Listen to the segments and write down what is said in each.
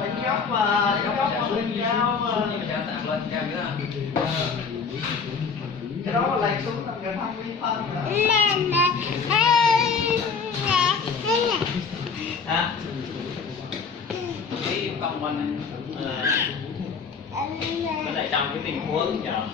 đánh góc mà, đánh góc mà lên cao mà. Nhưng mà sẽ tạm lên cao nữa. Cái đó là lệch xuống tầm gần 20 phân nữa. Hả? Cái công mình nó lại trong cái tình huống nhờ.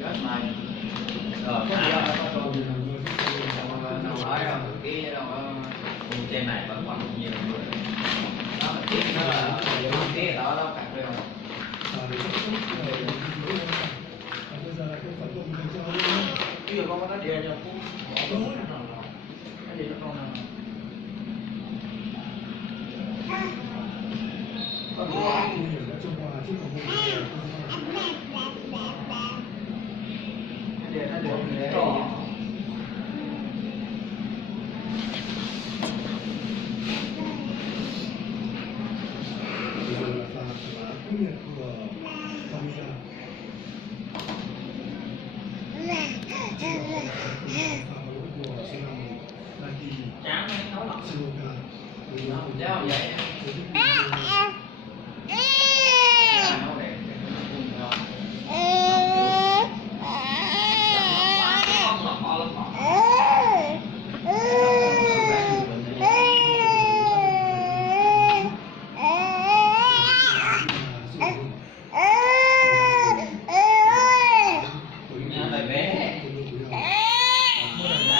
Rất may. Rồi, cái gì không? Đâu nói đâu, cái đâu trên này vẫn còn nhiều người. Đó, cái đó là cái đó đâu cắt được. Bây giờ con có nói địa cho Phú. Cái gì nó con nào? Chán nó nói lắm. Chứ không vậy.